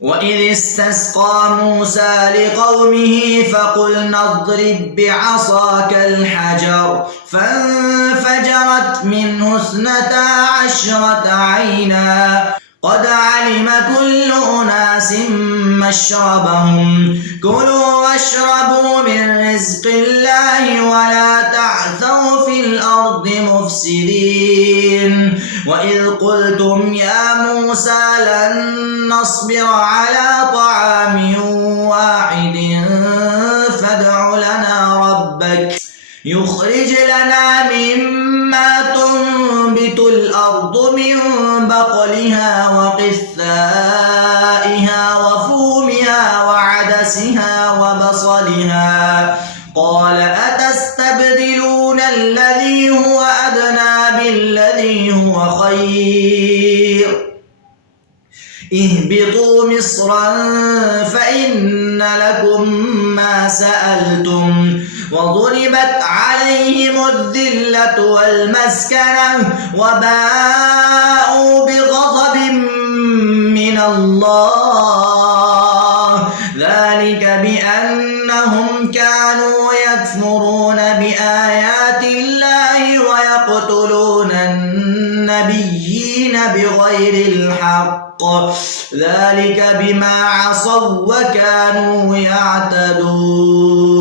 وإذ استسقى موسى لقومه فقلنا اضرب بعصاك الحجر فانفجرت منه 12 عينا قد علم كل أناس مشربهم كلوا واشربوا من رزق الله ولا تعثوا في الأرض مفسدين وإذ قلتم يا موسى لن نصبر على طعام واحد فادع لنا ربك يخرج لنا مما تنبت الأرض من بقلها وقثائها وفومها وعدسها وبصلها قال أتستبدلون الذي هو أدنى بالذي هو خير اهبطوا مصرا فإن لكم ما سألتم وضربت عليهم الذلة والمسكنة وباءوا بغضب من الله ذلك بأنهم كانوا يكفرون بآيات الله ويقتلون النبيين بغير الحق ذلك بما عصوا وكانوا يعتدون